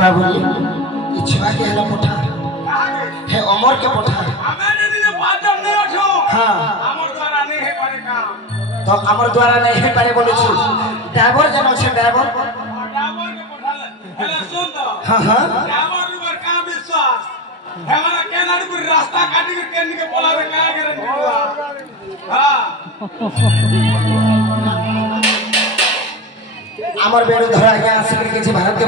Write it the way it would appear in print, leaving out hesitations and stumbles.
बाबू इच्छा के हला पठा है अमर के पठा हमें ने पाटन नहीं उठो हां अमर द्वारा नहीं है पारे काम तो अमर द्वारा नहीं है पारे बोले छु ड्राइवर जनो छे ड्राइवर के पठा ले सुन तो हां हां ड्राइवर ऊपर का विश्वास हमारा केनाडी पूरी रास्ता काटी के केन के बोलावे का गारंटी हां अमर बेड़ो धरा गया सिकड़ के भारत के